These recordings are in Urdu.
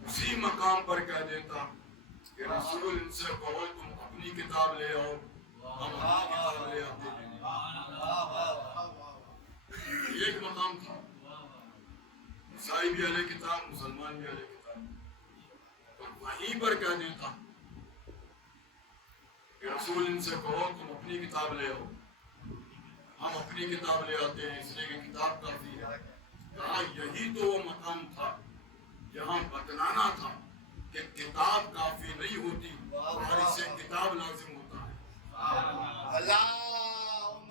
اسی مقام پر کہہ دیتا کہ رسول ان سے کہو تم اپنی کتاب لے آؤ، ہم اپنی کتاب لے آتے ہیں۔ ایک مقام تھا، عیسائی بھی اہل کتاب، مسلمان بھی اہل کتاب، اور وہیں پر کہہ دیتا کہ رسول ان سے کہو تم اپنی کتاب لے آؤ، ہم اپنی کتاب لے آتے ہیں، اس لیے کہ کتاب کافی ہے۔ کہا یہی تو وہ مقام تھا جہاں بتلانا تھا کہ کتاب کافی نہیں ہوتی، بارش سے کتاب لازم ہوتا ہے۔ اللہم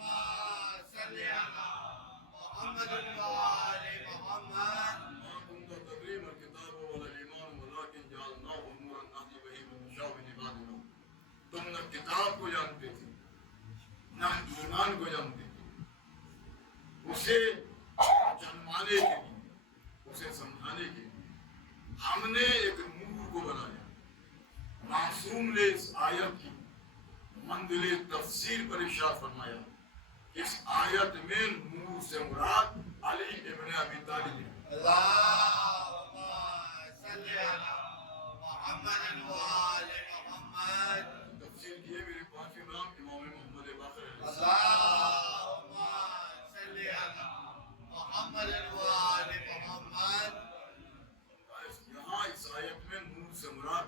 صلی علی محمد و آل محمد۔ ما كنت تدري ما الكتاب ولا الإيمان ولكن جعلناه نورا نهدي به من نشاء من عبادنا۔ تم نہ کتاب کو جانتے تھے نہ ایمان کو جانتے تھے، اسے جنمانے کے لیے، اسے سمجھانے کے لیے ہم نے ایک نور کو بنایا۔ معصوم نے اس آیت کی منزل تفسیر پر ارشاد فرمایا، اس آیت میں نور سے مراد علی ابن ابی طالب ہے۔ اللہم صلی علی محمد و آل محمد۔ تفسیر کیے میرے پانچ امام، امام محمد باقر علیہ السلام۔ اللہم صلی علی محمد و آل محمد۔ یہاں اس آیت میں نور سے مراد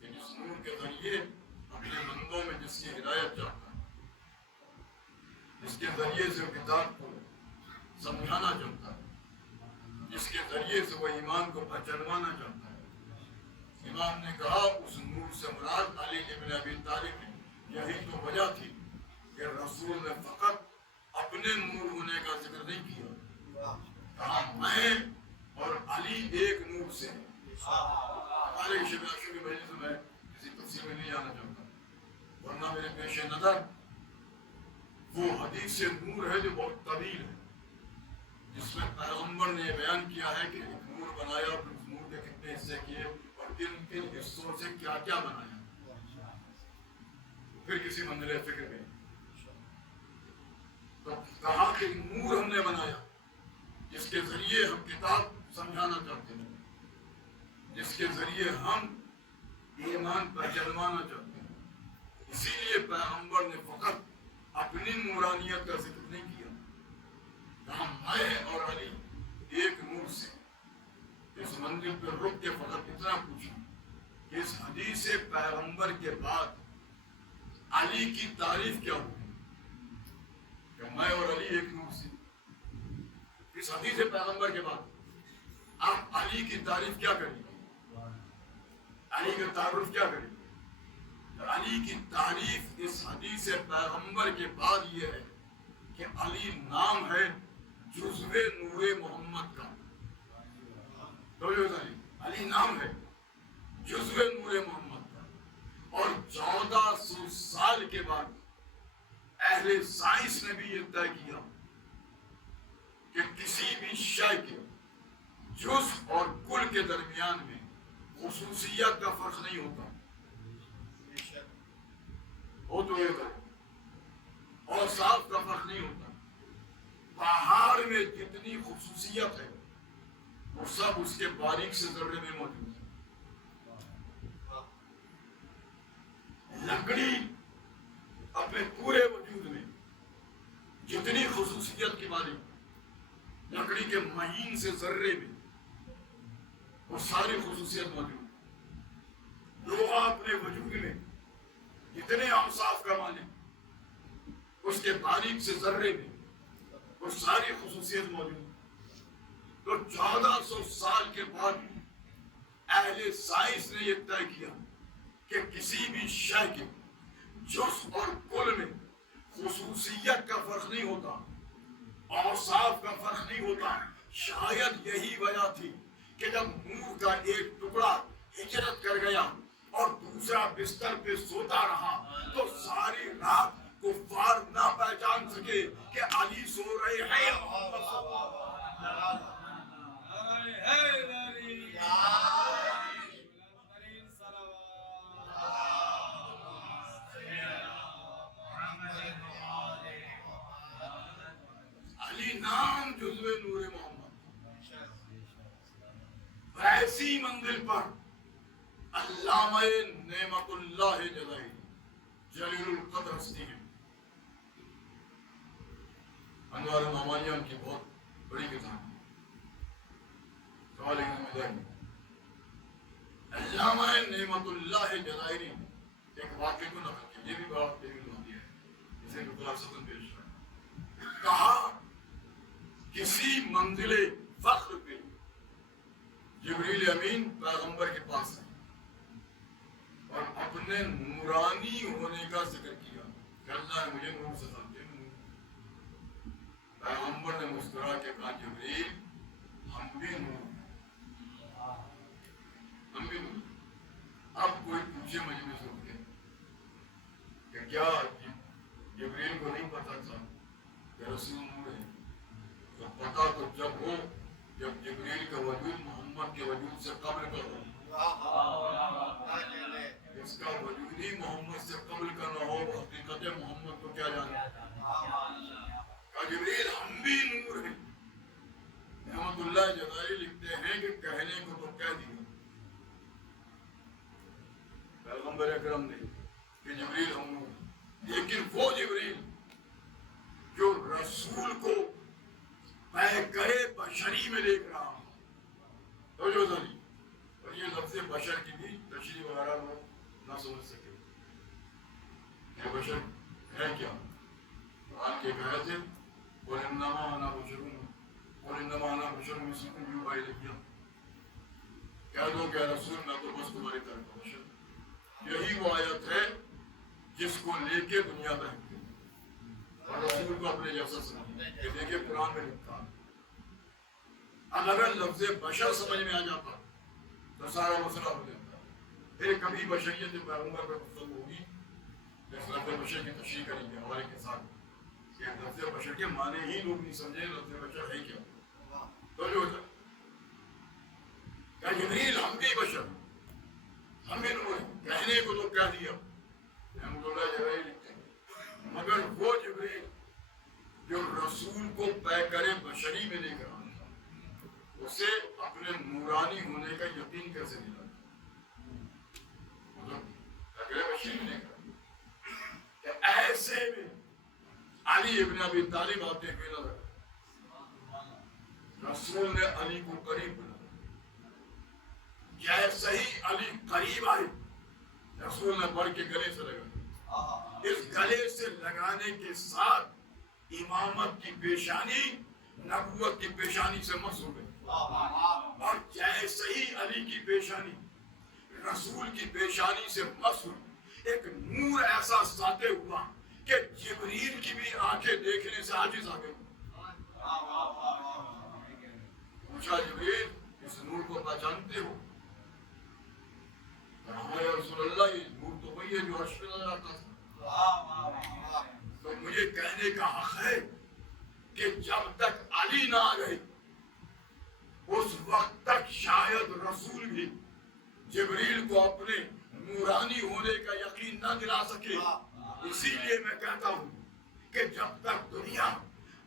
کہ جس نور کے ذریعے اپنے بندوں میں جس کی ہدایت چاہتا ہے، جس کے ذریعے سے وہ کتاب کو سمجھانا چاہتا ہے، جس کے ذریعے سے وہ ایمان کو پہچانوانا چاہتا ہے۔ امام نے کہا اس نور سے مراد علی ابن ابی طالب ہے۔ یہی تو وجہ تھی کہ رسول نے فقط اپنے نور ہونے کا ذکر نہیں کیا، کہا میں اور علی ایک نور سے ہیں۔ ہمارے شباشو کی وجہ سے میں کسی تفسیر میں نہیں جانا چاہتا، ورنہ میرے پیش نظر وہ حدیث نور ہے جو بہت طویل ہے، جس میں پیغمبر نے بیان کیا ہے کہ ایک نور بنایا اور اس نور کے کتنے حصے کیے اور کن کن حصوں سے کیا کیا بنایا، پھر کسی منزل فکر میں تو کہا کہ نور ہم نے بنایا جس کے ذریعے ہم کتاب سمجھانا چاہتے ہیں، جس کے ذریعے ہم ایمان پہچانوانا چاہتے ہیں۔ اسی لیے پیغمبر نے فقط اپنی نورانیت کا ذکر نہیں کیا، کہا میں اور علی ایک نور سے۔ اس منزل پر رک کے فقط اتنا پوچھا کہ اس حدیث پیغمبر کے بعد علی کی تعریف کیا ہوگی، کہ میں اور علی ایک نور سے۔ اس حدیث پیغمبر کے بعد آپ علی کی تعریف کیا کریں گے، علی کا تعارف کیا کریں گے؟ علی کی تعریف اس حدیث پیغمبر کے بعد یہ ہے کہ علی نام ہے جزو نور محمد کا۔ علی نام ہے جزو نور محمد کا، اور 1400 سال کے بعد اہل سائنس نے بھی یہ طے کیا کہ کسی بھی شے کے جز اور کل کے درمیان میں خصوصیت کا فرق نہیں ہوتا، ہو تو یہ کرو، اور صاف کا فرق نہیں ہوتا۔ پہاڑ میں جتنی خصوصیت ہے وہ سب اس کے باریک سے ذرے میں موجود ہے۔ لکڑی اپنے پورے وجود میں جتنی خصوصیت کی مالک، لکڑی کے مہین سے ذرے میں وہ ساری خصوصیت موجود ہے۔ لوہا اپنے وجود میں جتنے اوصاف کا مالک، اس کے باریک سے ذرے میں وہ ساری خصوصیت موجود ہے۔ تو 1400 سال کے بعد اہل سائنس نے یہ طے کیا کہ کسی بھی شے کے جز اور کل میں خصوصیت کا فرق نہیں ہوتا، اوصاف کا فرق نہیں ہوتا۔ شاید یہی وجہ تھی کہ جب نور کا ایک ٹکڑا ہجرت کر گیا اور دوسرا بستر پہ سوتا رہا تو ساری رات کفار نہ پہچان سکے کہ علی سو رہے ہیں۔ علی نام جزو نور محمد۔ ایسی منزل پر علامہ نعمت اللہ جلائی ہستی ہے. انوار نعمانیہ ان کی بہت بڑی کتاب ہے. سوال ایک ذمہ داری. علامہ نعمت اللہ جزائری ایک واقعے کو نقل کیا. یہ بھی بڑا طویل واقعہ ہے, اسے بھی خلاصۃً پیش کریں. کہا کسی منزل فخر پہ جبریل امین پیغمبر کے پاس آئے اور اپنے نورانی ہونے کا ذکر کیا کہ اللہ نے مجھے نور سے خلق کیا. پیغمبر نے مسکرا کے کہا جبریل ہم بھی نور ہیں, ہم بھی نور. اب کوئی پوچھے مجمع سے اٹھ کے کہ کیا جبریل کو نہیں پتا تھا کہ رسول نور ہے؟ تو پتا تو جب ہو جب جبریل کا وجود محمد کے وجود سے قبل کا ہو. اس کا وجود ہی محمد سے قبل کا نہ ہو, حقیقت محمد کو کیا جانے. کہا جبریل ہم بھی نور ہیں. نعمت اللہ جزائری لکھتے ہیں کہ کہنے کو تو کہہ دیا پیغمبر اکرم نے کہ جبریل ہم نور ہیں, لیکن وہ جبریل جو رسول کو پیکرے بشری میں دیکھ رہا ہوں. تو جو ذریعہ اور یہ لفظ بشر کی بھی تشریح وغیرہ لوگ نہ سمجھ سکے کہ بشر ہے کیا. قرآن کے آیت ہے قُلْ إِنَّمَا أَنَا بَشَرٌ مِثْلُكُمْ يُوحَىٰ إِلَيَّ. کہہ دو کہ رسول میں تو بس تمہاری طرح کا بشر. یہی وہ آیت ہے جس کو لے کے دنیا بہنتی اور رسول کو اپنے جیسا سمجھے کہ دیکھیں قرآن میں لکھا. اگر لفظ بشر سمجھ میں آ جاتا تو سارا مسئلہ ہو جاتا. پھر کبھی بشریت پیغمبر پر گفتگو ہوگی جس لفظ بشر کی تشریح کریں گے ہمارے کے ساتھ کہ لفظ بشر کے معنی ہی لوگ نہیں سمجھے لفظ بشر ہے کیا. تو جو کہ جبریل ہم بھی بشر ہم بھی نور ہیں, کہنے کو تو کہہ دیا. رحمۃ اللہ جزائری لکھتے ہیں مگر وہ جبریل جو رسول کو پیکرے بشری میں دیکھ رہا تھا اسے اپنے نورانی ہونے کا یقین کیسے ملا؟ پیکرے بشری میں دیکھ رہا کہ ایسے میں علی ابن ابی طالب آتے ہوئے نظر رسول نے علی کو قریب بلایا. جیسے ہی علی قریب آئے رسول نے بڑھ کے گلے سے لگا. اس گلے سے لگانے کے ساتھ امامت کی پیشانی نبوت کی پیشانی سے مس ہو گئی. اور جیسے ہی علی کی پیشانی رسول کی پیشانی سے مس ہوئی ایک نور ایسا ساطع ہوا کہ جبریل کی بھی آنکھیں دیکھنے سے عاجز آ گئی. پوچھا جبریل اس نور کو پہچانتے ہو؟ یا رسول اللہ یہ نور تو وہی ہے جو عرش پہ نظر آتا تھا. تو مجھے کہنے کا حق ہے کہ جب تک علی نہ آ گئے اس وقت تک شاید رسول بھی جبریل کو اپنے نورانی ہونے کا یقین نہ دلا سکے. اسی لیے میں کہتا ہوں کہ جب تک دنیا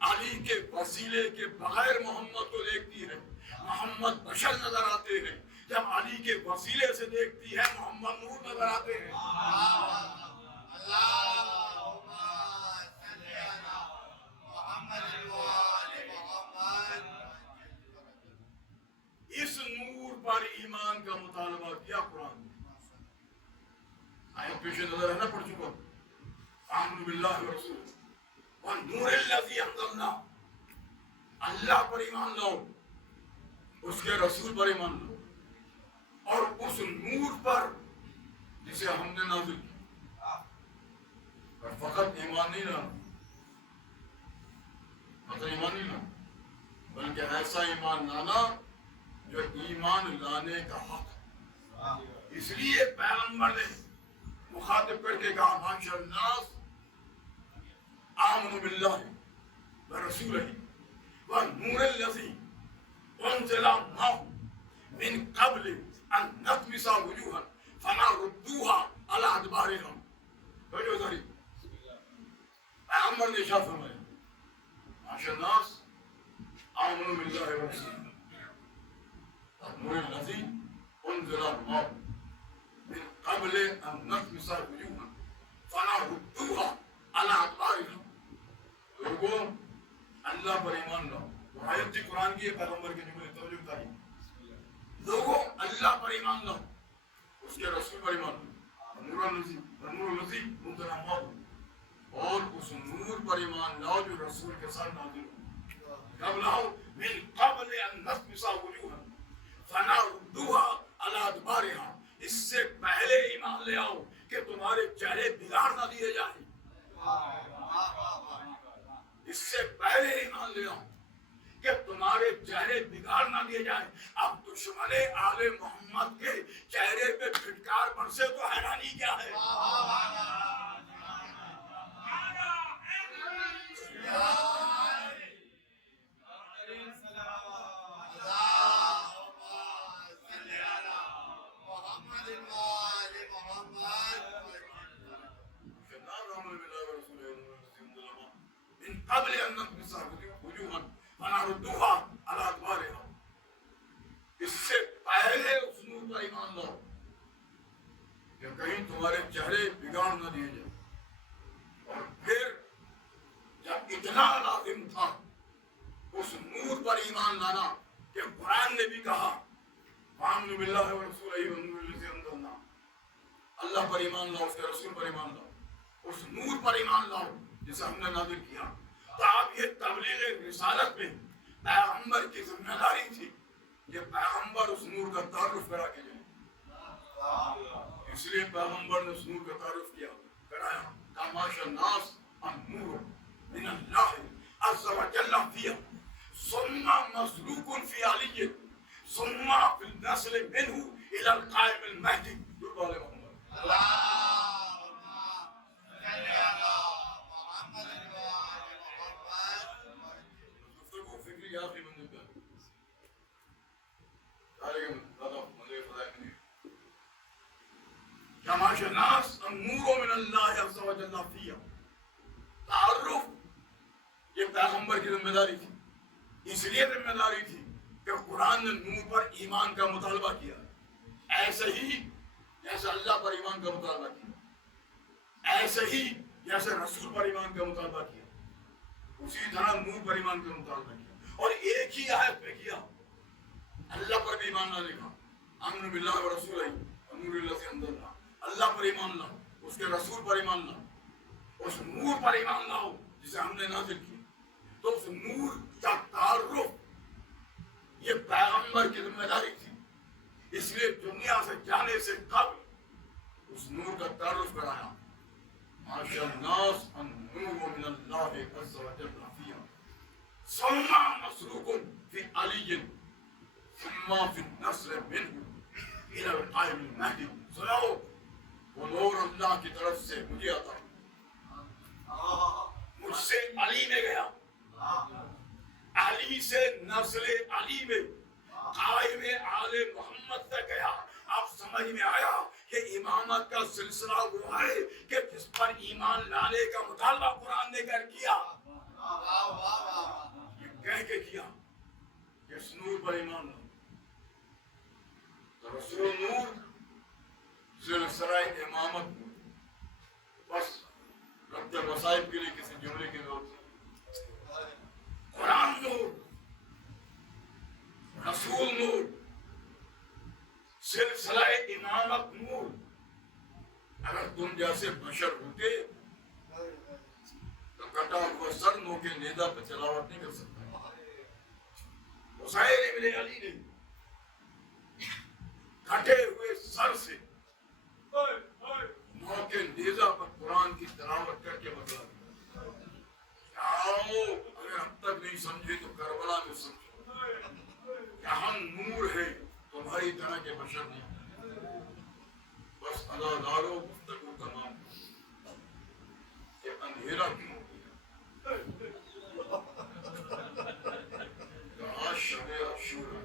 علی کے وسیلے کے بغیر محمد کو دیکھتی ہے محمد بشر نظر آتے ہیں, جب علی کے وسیلے سے دیکھتی ہے محمد نور نظر آتے ہیں. اس نور پر ایمان کا مطالبہ کیا قرآن نے. آیت پیش نظر ہے نا پڑھ چکا. آمنوا باللہ ورسولہ والنور الذی انزلنا. اللہ پر ایمان لاؤ, اس کے رسول پر ایمان لاؤ اور اس نور پر جسے ہم نے نازل کیا. اور فقط ایمان نہیں لانا, بلکہ ایسا ایمان لانا جو ایمان لانے کا حق. اس لیے پیغمبر نے مخاطب کر کے کہا معاشر الناس آمنوا باللہ ورسولہ والنور الذی انزل معہ من قبل ان نطمس وجوہا فنردوها علی ادبارہم. پیغمبر نے ارشاد فرمایا معاشر الناس آمنوا باللہ ورسولہ والنور الذی انزل معہ من قبل ان نطمس وجوہا فنردوها اللہ پر ایمان لاؤ. تو آیت تھی قرآن کی ہے, پیغمبر کے جملے توجہ بتائیے. لوگوں اللہ پر ایمان لاؤ, اس کے رسول پر ایمان لاؤ, نور الذی انزل معه, اور اس نور پر ایمان لاؤ جو رسول کے ساتھ نازل ہو. کب لاؤ؟ من قبل ان نطمس وجوہا فنردوها علی ادبارها, اس سے پہلے ایمان لے آؤ کہ تمہارے چہرے بگاڑ نہ دیے جائیں. اس سے پہلے ایمان لے آؤ کہ تمہارے چہرے بگاڑ نہ دیے جائیں. اب دشمن آل محمد کے چہرے پہ پھٹکار برسے تو حیرانی کیا ہے؟ قبل ان نطمس وجوہا فنردوها علی ادبارها, اس سے پہلے اس نور پر ایمان لاؤ کہ کہیں تمہارے چہرے بگاڑ نہ دیے جائیں. اور پھر جب اتنا لازم تھا اس نور پر ایمان لانا کہ قرآن نے بھی کہا آمنوا باللہ ورسولہ والنور الذی انزلنا, اللہ پر ایمان لاؤ, اس کے رسول پر ایمان لاؤ, اس نور پر ایمان لاؤ جسے ہم نے نازل کیا. تو اب یہ تبلیغ رسالت میں پیغمبر کی ذمہ داری تھی, یہ پیغمبر اس نور کا تعارف کرا کے جائیں. اس لیے پیغمبر نے اس نور کا تعارف کیا, کرایا. کماشا الناس النور من اللہ عز وجل فیہ ثم مسلوک فی علی ثم فی النسل منہ الی القائم المہدی دربار محمد. کماشا الناس النور من اللہ عز وجل فیہ, تعارف یہ پیغمبر کی ذمہ داری تھی. اس لیے ذمہ داری تھی کہ قرآن نے نور پر ایمان کا مطالبہ کیا, ایسے ہی جیسے اللہ پر ایمان کا مطالبہ کیا, ایسے ہی جیسے رسول پر ایمان کا مطالبہ کیا, اسی طرح نور پر ایمان کا مطالبہ کیا. اور ایک ہی آیت پہ کیا. اللہ پر بھی ایمان لانے کا, آمنوا باللہ ورسولہ والنور الذی انزلنا, اللہ پر ایمان لاؤ, اس کے رسول پر ایمان لاؤ, اس نور پر ایمان لاؤ جسے ہم نے نازل کیا. تو اس نور کا تعارف یہ پیغمبر کی ذمہ داری تھی. اس لیے دنیا سے جانے سے قبل اس نور کا تعارف کرایا. ماشاء الناس النور من اللہ عز وجل فیہ ثم مسلوک فی علی ثم فی النسل منہ الی القائم المہدی. سنو, وہ نور اللہ کی طرف سے مجھے عطا, مجھ سے علی میں گیا, علی سے نسل علی میں قائم آل محمد تک گیا. اب سمجھ میں آیا کہ امامت کا سلسلہ وہ ہے کہ جس پر ایمان لانے کا مطالبہ قرآن نے کر کیا. یہ کہہ کے کیا کہ اس نور پر ایمان لاؤ. تو رسول نور سلسلہ امامت بس ربط وسائب کے لیے کسی جملے کی ضرورت ہے. قرآن نور, رسول نور, سلسلہ امامت نور. اگر تم جیسے بشر ہوتے تو کٹا ہوا سر نو کے نیزہ پہ تلاوت نہیں کر سکتا. حسین ابن علی نے کٹے ہوئے سر سے نو کے نیزہ پر قرآن کی تلاوت کر کے بتلا دیا. آؤ, اگر اب تک نہیں سمجھے تو کربلا میں سمجھو کہ ہم نور ہے, تمہاری طرح کے بشر نہیں. بس ادادارو گفتگو تمام کہ اندھیرا کیوں ہو گیا. آج شب عاشورا,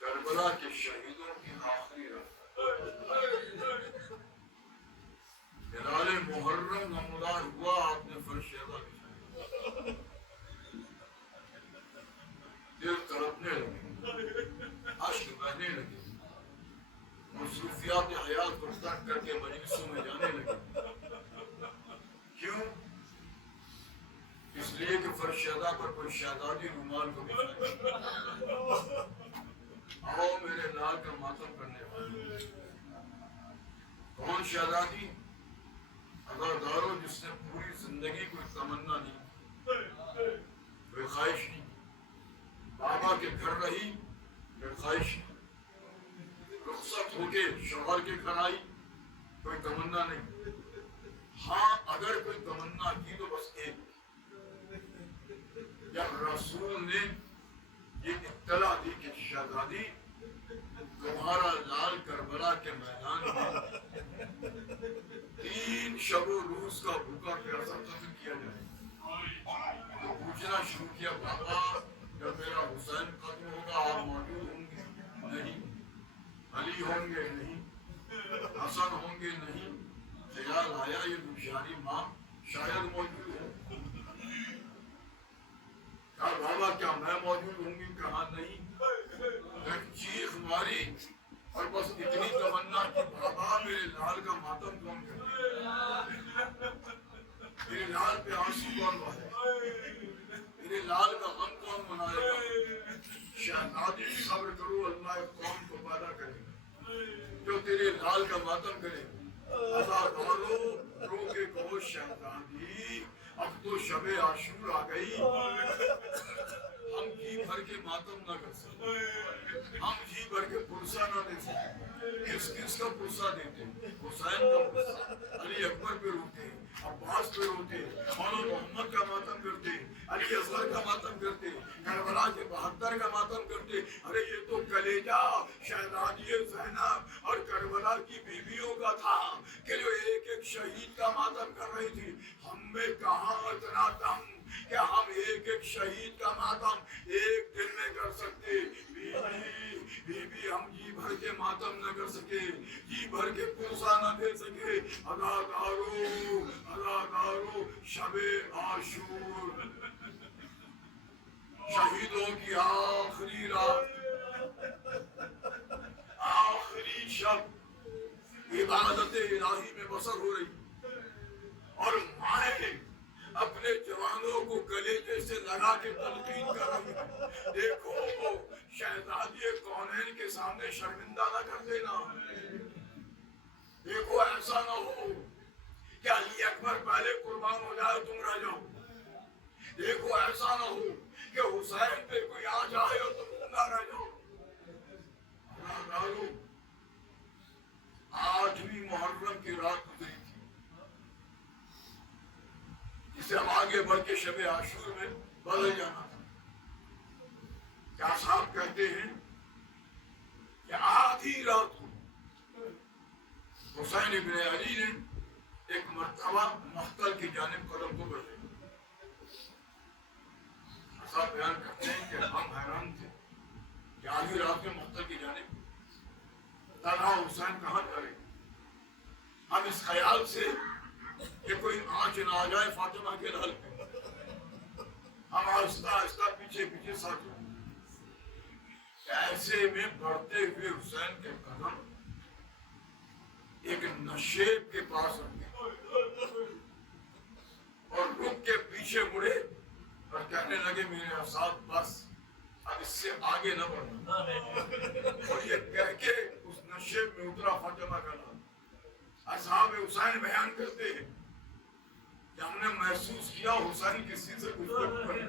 کربلا کے شہیدوں کی آخری رات, ہلال محرم نمودار ہوا, آپ نے فرش ادا کیا, دل تڑپنے لگے, اشک بہنے لگے, مصروفیات حیات کو ترک کر کے مجلسوں میں جانے لگے. کیوں؟ لیے کہ فرشادہ پر کوئی شہزادی رومال کو بچھائے. آؤ میرے لال کا ماتم کرنے والے. کون شہزادی؟ اداکاروں جس نے پوری زندگی کوئی تمنا نہیں، کوئی خواہش نہیں، بابا کے گھر رہی، کوئی خواہش نہیں، رخصت ہو کے شوہر کے گھر آئی، کوئی تمنا نہیں. ہاں اگر کوئی تمنا کی تو بس ایک، جب رسول نے یہ اطلاع دی کہ شہزادی تمہارا لال کربلا کے میدان میں 3 شب و روز کا بھوکا پیاسا قتل کیا جائے، تو پوچھنا شروع کیا بابا جب میرا حسین قتل ہوگا آپ موجود ہوں گے؟ نہیں. علی ہوں گے؟ نہیں. حسن ہوں گے؟ نہیں. خیال آیا یہ بیچاری ماں شاید موجود ہوں. کہا بابا کیا میں موجود ہوں گی؟ کہا نہیں. ایک چیخ ماری اور بس اتنی تمنا کہ بابا میرے لال کا ماتم کون کرے، میرے لال پہ آنسو کون بہائے، میرے لال کا غم کون منائے گا. شہزادی صبر کرو، اللہ ایک قوم کو پیدا کرے گا جو تیرے لال کا ماتم کرے گا. ازادارو رو کے کہو شہزادی اب تو شب عاشور آ گئی، ہم جی بھر کے ماتم نہ کر سکتے، ہم جی بھر کے پرسہ نہ دے سکتے. کس کا پرسہ دیتے؟ حسین کا پرسہ. علی اکبر پہ روتے، عباس پہ روتے، مولانا محمد کا ماتم کرتے، علی اصغر کا ماتم کرتے، کربلا کے 72 کا ماتم کرتے. ارے یہ تو کلیجہ شہزادی زینب اور کربلا کی بیویوں کا تھا کہ جو ایک ایک شہید کا ماتم کر رہی تھی. ہم میں کہاں اتنا دم کہ ہم ایک ایک شہید کا ماتم ایک دن میں کر سکتے. بی ہم جی بھر کے ماتم نہ کر سکے، جی بھر کے پرسہ نہ دے سکے. اداکارو شب عاشور شہیدوں کی آخری رات، آخری شب عبادت الہی میں بسر ہو رہی، اور مائیں اپنے جوانوں کو کلیجے سے لگا کے تلقین کر رہی ہے. دیکھو شہزادی کونین کے سامنے شرمندہ نہ کر دینا. دیکھو ایسا نہ ہو کہ علی اکبر پہلے قربان ہو جائے تم رہ جاؤ. دیکھو ایسا نہ ہو کہ حسین پہ کوئی آ جائے اور تم زندہ رہ جاؤ. 8ویں محرم کی رات گزری تھی، جسے ہم آگے بڑھ کے شب عاشور میں بدل جانا تھا. کیا صاحب کہتے ہیں کہ آدھی رات کو حسین ابن علی نے ایک مرتبہ مقتل کی جانب قدم کو بڑھے. ایسا بیان کرتے ہیں کہ ہم حیران تھے کہ آدھی رات میں مقتل کی جانب تنہا حسین کہاں کرے. ہم اس خیال سے کہ کوئی آنچ نہ آ جائے فاطمہ کے لال پہ، ہم آہستہ آہستہ پیچھے پیچھے ساتھ جائیں. ایسے میں بڑھتے ہوئے حسین کے قدم ایک نشیب کے پاس رکھے اور رک کے پیچھے مڑے اور کہنے لگے میرے اصحاب بس اب اس سے آگے نہ بڑھنا. اور یہ کہہ کے اس نشیب میں اترا فاطمہ کا نام. اصحاب حسین بیان کرتے ہیں کہ ہم نے محسوس کیا حسین کسی سے گفتگو کر رہے،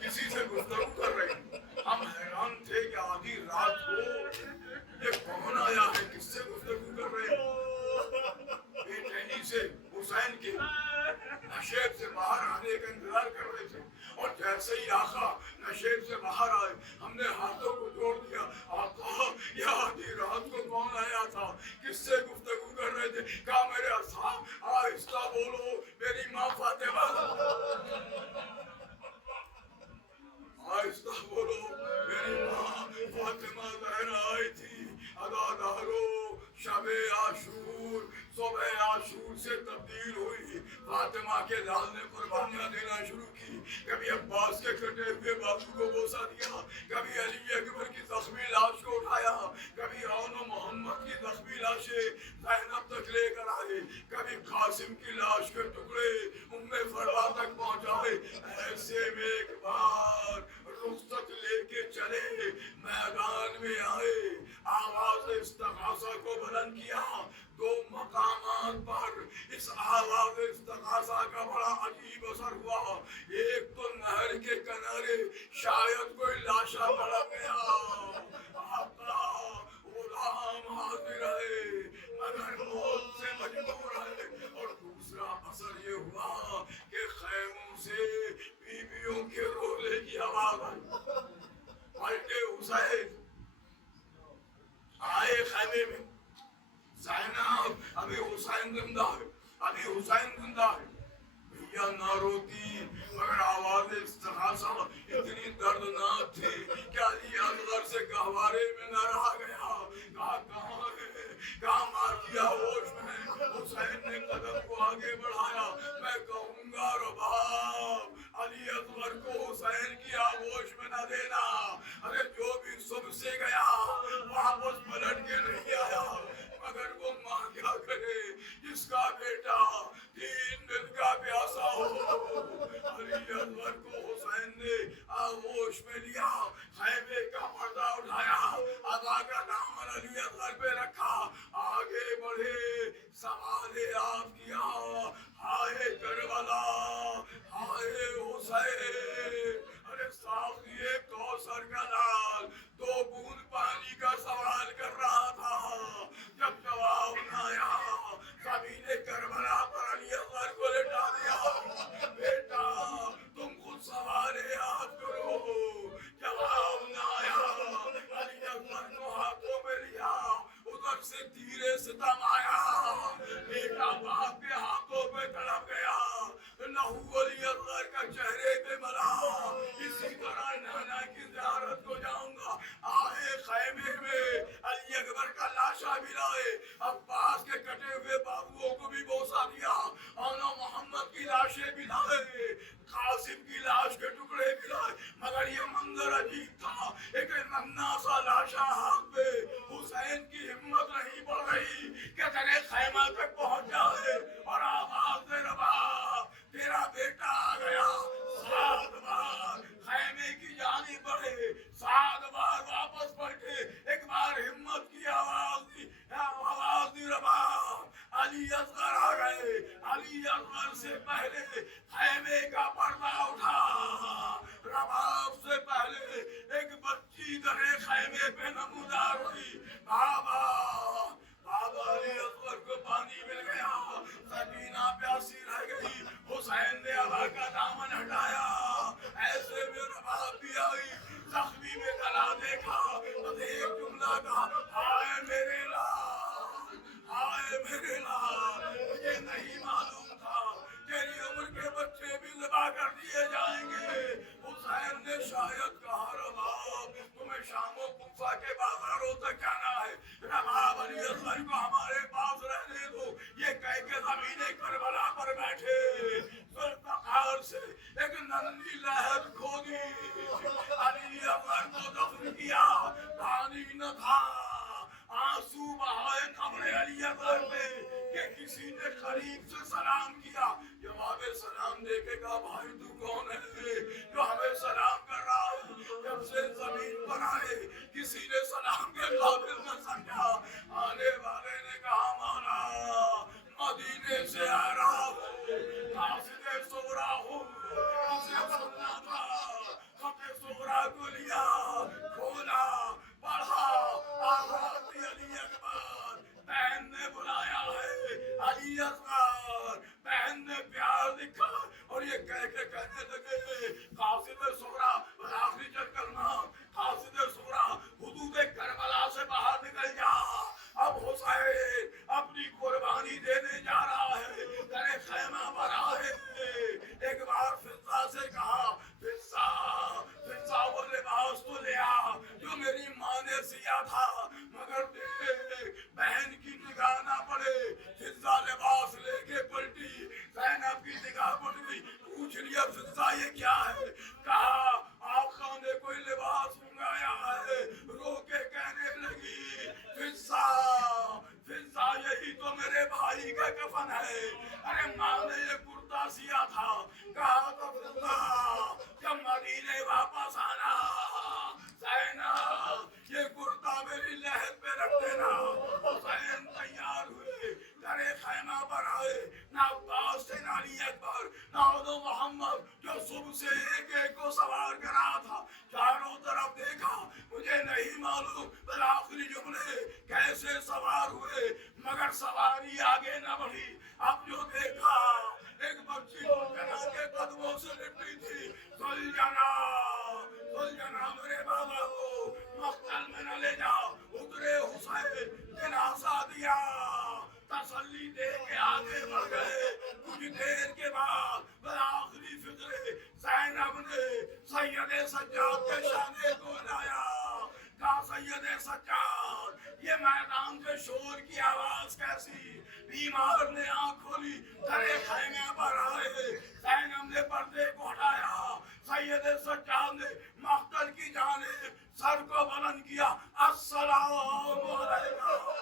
کسی سے گفتگو کر رہے. ہم حیران تھے کہ آدھی رات کو یہ کون آیا ہے، کس سے گفتگو کر رہے ہیں. بے چینی سے حسین کے نشیب سے باہر آنے کا انتظار کر رہے تھے. اور جیسے ہی آقا نشیب سے باہر آئے ہم نے ہاتھوں کو جوڑ دیا. آقا یہ آدھی رات کو کون آیا تھا، کس سے گفتگو کر رہے تھے. کہا میرے اصحاب آہستہ بولو، میری ماں فاطمہ. آہستہ بولو، میری ماں فاطمہ زہرا آئی تھی. ادادارو شب عاشور صبح عاشور سے تبدیل ہوئی، فاطمہ کے لال نے قربانیاں دینا شروع کی، کبھی عباس کے کٹے ہوئے بازو کو بوسہ دیا، کبھی علی اکبر کی زخمی لاش کو اٹھایا، کبھی اون و محمد کی زخمی لاشیں زینب تک لے کر آئے، کبھی قاسم کی لاش کے ٹکڑے ام فروا تک پہنچائے۔ ایسے میں ایک بار رخصت لے کے چلے، میدان میں آئے، آواز استغاثہ کو بلند کیا۔ دو مقامات پر اس آواز استغاثہ کا بڑا عجیب اثر ہوا۔ ایک تو نہر کے کنارے شاید کوئی لاشا پڑا گیا، آقا غلام حاضر ہے مگر موت سے مجبور ہے، اور دوسرا اثر یہ ہوا کہ خیموں سے بیویوں کے رولے کی آواز آئی۔ پلٹے حسین آئے خیمے میں، زینب ابھی حسین زندہ ہے، ابھی حسین زندہ ہے۔ بھیا نہ روتی مگر آواز استغاثہ اتنی دردناک تھی کہ علی اصغر سے گہوارے میں نہ رہا گیا۔ کہا کہاں ہے، کہاں مار دیا ہوش میں۔ حسین نے قدم کو آگے بڑھایا، میں کہوں گا رباب علی اصغر کو حسین کی آغوش میں نہ دینا۔ ارے جو بھی صبح سے گیا واپس پلٹ کے نہیں آیا، مگر وہ ماں کیا کرے جس کا بیٹا 3 دن کا پیاسا ہو۔ علی اصغر کو حسین نے آغوش میں لیا، خیمے کا پردہ اٹھایا، عطا کا دامن علی اصغر پہ رکھا، آگے بڑھے، سوال آپ کیا، ہائے کربلا، ہائے حسین۔ ارے ساقیے کوثر کا لال 2 بوند پانی کا سوال کر رہا تھا، جب جواب نہ آیا زمین کربلا پر علی اصغر کو لٹا دیا۔ بیٹا تم خود سوال یاد کرو، جواب نہ آیا، علی اصغر کو ہاتھوں میں لیا، ادھر سے تیرے ستم آیا، بیٹا باپ کے ہاتھوں پہ تڑپ گیا، لہو علی اصغر کا چہرے پہ ملا۔ اسی طرح نانا کی زیارت کو جاؤں گا، آئے خیمے میں علی اکبر کا لاشا بھی لائے، عباس کے کٹے ہوئے بابوؤں کو بھی بوسہ دیا، اور محمد کی لاشیں بھی لائے، قاسم کی لاش کے ٹکڑے بھی لائے، مگر یہ منظر عجیب تھا، ایک ننھا سا لاشا ہاتھ پہ، حسین کی ہمت نہیں بڑھ رہی کہ تیرے خیمہ تک پہنچ جائے، اور آواز دے رباب تیرا بیٹا آ گیا۔ 7 بار خیمے کی جانب بڑھے، 7 بار واپس پلٹے، ایک بار ہمت کی آواز دی رباب علی اصغر آ گئے۔ علی اصغر سے پہلے خیمے کا پردہ اٹھا، رباب سے پہلے ایک بچی درے خیمے پہ نمودار ہوئی، بابا علی اصغر کو پانی مل گیا، سکینہ پیاسی رہ گئی، حسین نے ابا کا دامن ہٹایا، ایسے میں رباب بھی آئی، زخمی میں گلا دیکھا، بس ایک جملہ کہا، ہائے میرے لال، ہائے میرے لال، مجھے نہیں معلوم تھا تیری عمر کے بچے بھی ذبح کر دیے جائیں گے۔ حسین نے شاید کہا رباب تمہیں شام و کوفہ کے بازاروں تک جانا ہے، رباب علی اصغر کو ہمارے پاس رہنے دو، یہ کہہ کے زمین کربلا پر بیٹھے، ذوالفقار سے ایک ننھی لہر کھودی، علی اصغر کو دفن کیا، پانی نہ تھا، آنسو بہائے قبر علی اصغر پہ کہ کسی نے قریب سے سلام کیا، جواب سلام دے کے کہا بھائی تو کون ہے جو ہمیں سلام کر رہا ہے؟ جب سے زمین پر آئے کسی نے سلام کے قابل نہ سمجھا، آنے والے نے کہا مولا مدینے سے آ رہا ہوں، قاصد صغرا ہوں، اسے سننا تھا، خط صغرا کو لیا، کھولا، پڑھا، آواز دی علی اکبر، بہن نے بلایا ہے، علی اصغر، بہن نے پیار دکھا، اور یہ کہہ کے کہنے لگے قاصد صغرا، آخری چند کلمات، قاصد صغرا حدود کربلا سے باہر نکل جا، اب حسین اپنی قربانی دینے جا رہا ہے، تیرے خیمہ پر آئے، ایک بار فضہ سے کہا فضہ وہ لباس تو لیا جو میری ماں نے سیا تھا، مگر دیکھ بہن کی نگاہ نہ پڑے، فضہ گئے. ارے ماں نے یہ کرتا سیا تھا, کہا تو کرتا جب مدینے واپس آنا زینب یہ کرتا میری لہر پہ رکھ دینا. حسین تیار ہوئے, گھرے خیمہ پر آئے. نہ عباس سے نہ علی اکبر نہ دو محمد جو صبح سے ایک ایک کو سوار کرا تھا, چاروں طرف دیکھا مجھے نہیں معلوم بالآخری جملے کیسے سوار ہوئے, مگر سواری آگے نہ بڑھی. اب جو دیکھا ایک بچی کو جنا کے قدموں سے لپٹی تھی. سلجھنا میرے بابا کو مقتل میں نہ لے جاؤ. اترے حسین, جنازہ دیا, تسلی دے کے آگے بڑھ گئے. کچھ دیر کے بعد بالآخری فکر زینب نے سید سجاد کے شانے کو لایا. کہا سید سجاد یہ میدان سے شور کی آواز کیسی؟ بیمار نے آنکھ کھولی, گھرے خیمے پر آئے. زینب نے پردے کو ہٹایا. سید سجاد نے مقتل کی جانب سر کو بلند کیا. السلام علیکم.